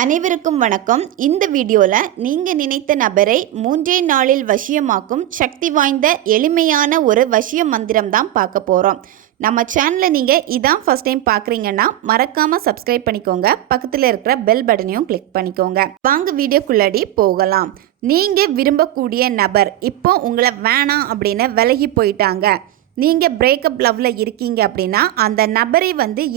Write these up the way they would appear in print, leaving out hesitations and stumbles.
அனைவருக்கும் வணக்கம். இந்த வீடியோவில் நீங்கள் நினைத்த நபரை 3 நாளில் வசியமாக்கும் சக்தி வாய்ந்த எளிமையான ஒரு வசிய மந்திரம் தான் பார்க்க போகிறோம். நம்ம சேனலை நீங்கள் இதான் ஃபஸ்ட் டைம் பார்க்குறீங்கன்னா மறக்காமல் சப்ஸ்கிரைப் பண்ணிக்கோங்க. பக்கத்தில் இருக்கிற பெல் பட்டனையும் கிளிக் பண்ணிக்கோங்க. வாங்க வீடியோக்குள்ளாடி போகலாம். நீங்கள் விரும்பக்கூடிய நபர் இப்போ உங்களை வேணாம் அப்படின்னு விலகி போயிட்டாங்க. நீங்கள் பிரேக்கப் லவ்வில் இருக்கீங்க அப்படின்னா அந்த நபரை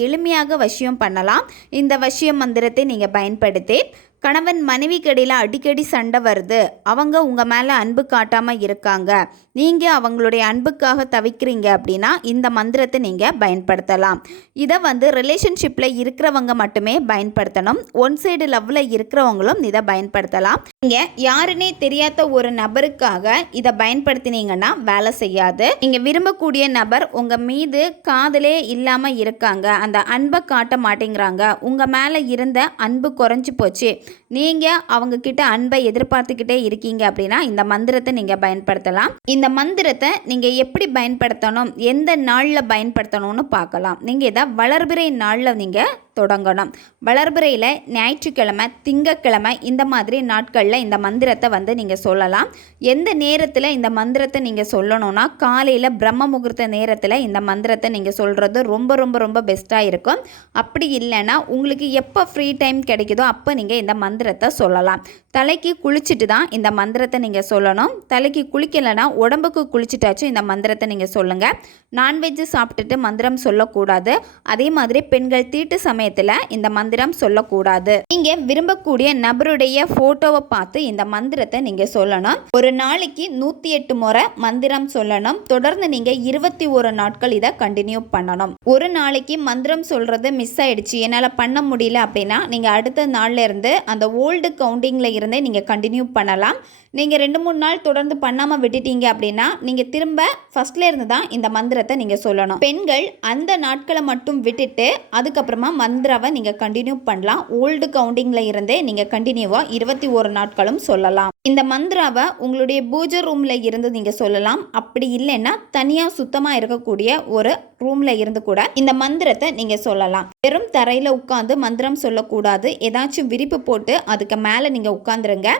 எளிமையாக வசியம் பண்ணலாம். இந்த வசிய மந்திரத்தை நீங்கள் பயன்படுத்தி கணவன் மனைவிக்கு இடையில் அடிக்கடி சண்டை வருது, அவங்க உங்கள் மேலே அன்பு காட்டாமல் இருக்காங்க, நீங்கள் அவங்களுடைய அன்புக்காக தவிக்கிறீங்க அப்படின்னா இந்த மந்திரத்தை நீங்கள் பயன்படுத்தலாம். இதை ரிலேஷன்ஷிப்பில் இருக்கிறவங்க மட்டுமே பயன்படுத்தணும். ஒன் சைடு லவ்வில் இருக்கிறவங்களும் இதை பயன்படுத்தலாம். நீங்கள் யாருன்னே தெரியாத ஒரு நபருக்காக இதை பயன்படுத்தினீங்கன்னா வேலை செய்யாது. நீங்கள் விரும்பக்கூடிய நபர் உங்கள் மீது காதலே இல்லாமல் இருக்காங்க, அந்த அன்பை காட்ட மாட்டேங்கிறாங்க, உங்கள் மேலே இருந்த அன்பு குறைஞ்சி போச்சு, நீங்கள் அவங்கக்கிட்ட அன்பை எதிர்பார்த்துக்கிட்டே இருக்கீங்க அப்படின்னா இந்த மந்திரத்தை நீங்கள் பயன்படுத்தலாம். இந்த மந்திரத்தை நீங்கள் எப்படி பயன்படுத்தணும், எந்த நாளில் பயன்படுத்தணும்னு பார்க்கலாம். நீங்கள் இதை வளர்பிறை நாளில் நீங்கள் தொடங்கணும். வளர்பிறையில் ஞாயிற்றுக்கிழமை, திங்கக்கிழமை இந்த மாதிரி நாட்களில் இந்த மந்திரத்தை நீங்கள் சொல்லலாம். எந்த நேரத்தில் இந்த மந்திரத்தை நீங்கள் சொல்லணும்னா காலையில் பிரம்ம முகூர்த்த நேரத்தில் இந்த மந்திரத்தை நீங்கள் சொல்கிறது ரொம்ப ரொம்ப ரொம்ப பெஸ்ட்டாக இருக்கும். அப்படி இல்லைன்னா உங்களுக்கு எப்போ ஃப்ரீ டைம் கிடைக்குதோ அப்போ நீங்கள் இந்த மந்திரத்தை சொல்லலாம். தலைக்கு குளிச்சுட்டு தான் இந்த மந்திரத்தை நீங்கள் சொல்லணும். தலைக்கு குளிக்கலைன்னா உடம்புக்கு குளிச்சுட்டாச்சும் இந்த மந்திரத்தை நீங்கள் சொல்லுங்கள். நான்வெஜ்ஜு சாப்பிட்டுட்டு மந்திரம் சொல்லக்கூடாது. அதே மாதிரி பெண்கள் தீட்டு சமயத்தில் இந்த மந்திரம் சொல்லக்கூடாது. நீங்கள் விரும்பக்கூடிய நபருடைய ஃபோட்டோவை பார்த்து இந்த மந்திரத்தை நீங்கள் சொல்லணும். ஒரு நாளைக்கு 108 முறை மந்திரம் சொல்லணும். தொடர்ந்து நீங்கள் 21 நாட்கள் இதை கண்டினியூ பண்ணணும். ஒரு நாளைக்கு மந்திரம் சொல்கிறது மிஸ் ஆயிடுச்சு, என்னால் பண்ண முடியல அப்படின்னா நீங்கள் அடுத்த நாளில் இருந்து அந்த ஓல்டு கவுண்டிங்கில் இருந்தே நீங்கள் கண்டினியூ பண்ணலாம். நீங்கள் 2-3 நாள் தொடர்ந்து பண்ணாமல் விட்டுட்டீங்க அப்படின்னா நீங்கள் திரும்ப ஃபஸ்ட்ல இருந்து தான் இந்த மந்திரத்தை நீங்கள் சொல்லணும். பெண்கள் அந்த நாட்களை மட்டும் விட்டுட்டு அதுக்கப்புறமா மந்திராவை நீங்கள் கண்டினியூ பண்ணலாம். ஓல்டு கவுண்டிங்கில் இருந்தே நீங்கள் கண்டினியூவாக 21 நாட்களும் சொல்லலாம். இந்த மந்திராவை உங்களுடைய பூஜை ரூமில் இருந்து நீங்கள் சொல்லலாம். அப்படி இல்லைன்னா தனியாக சுத்தமாக இருக்கக்கூடிய ஒரு ரூமில் இருந்து கூட இந்த மந்திரத்தை நீங்கள் சொல்லலாம். வெறும் தரையில் உட்காந்து மந்திரம் சொல்லக்கூடாது. ஏதாச்சும் விரிப்பு போட்டு அதுக்கு மேலே நீங்கள் உட்காந்துருங்க.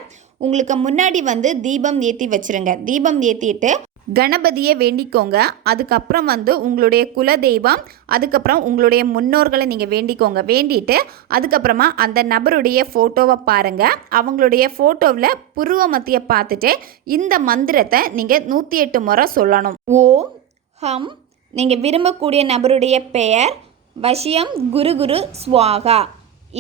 உங்களுக்கு முன்னாடி தீபம் ஏற்றி வச்சுருங்க. தீபம் ஏற்றிட்டு கணபதியை வேண்டிக்கோங்க. அதுக்கப்புறம் உங்களுடைய குலதெய்வம், அதுக்கப்புறம் உங்களுடைய முன்னோர்களை நீங்கள் வேண்டிக்கோங்க. வேண்டிட்டு அதுக்கப்புறமா அந்த நபருடைய ஃபோட்டோவை பாருங்கள். அவங்களுடைய ஃபோட்டோவில் புருவ மத்தியை பார்த்துட்டு இந்த மந்திரத்தை நீங்கள் 108 முறை சொல்லணும். ஓம் ஹம், நீங்கள் விரும்பக்கூடிய நபருடைய பெயர், வசியம் குரு குரு ஸ்வாகா.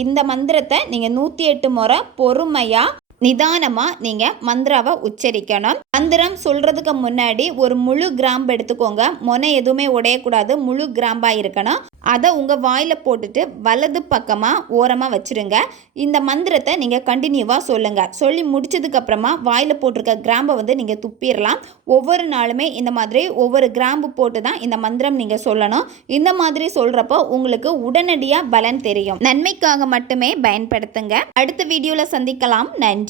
இந்த மந்திரத்தை நீங்கள் 108 முறை பொறுமையாக நிதானமாக நீங்கள் மந்திராவை உச்சரிக்கணும். மந்திரம் சொல்கிறதுக்கு முன்னாடி ஒரு முழு கிராம்பு எடுத்துக்கோங்க. மொனை எதுவுமே உடையக்கூடாது, முழு கிராம்பாக இருக்கணும். அதை உங்கள் வாயில் போட்டுட்டு வலது பக்கமாக ஓரமாக வச்சுருங்க. இந்த மந்திரத்தை நீங்கள் கண்டினியூவாக சொல்லுங்கள். சொல்லி முடிச்சதுக்கப்புறமா வாயில் போட்டிருக்க கிராம்பை நீங்கள் துப்பிடலாம். ஒவ்வொரு நாளுமே இந்த மாதிரி ஒவ்வொரு கிராம்பு போட்டு தான் இந்த மந்திரம் நீங்கள் சொல்லணும். இந்த மாதிரி சொல்கிறப்போ உங்களுக்கு உடனடியாக பலன் தெரியும். நன்மைக்காக மட்டுமே பயன்படுத்துங்க. அடுத்த வீடியோவில் சந்திக்கலாம். நன்றி.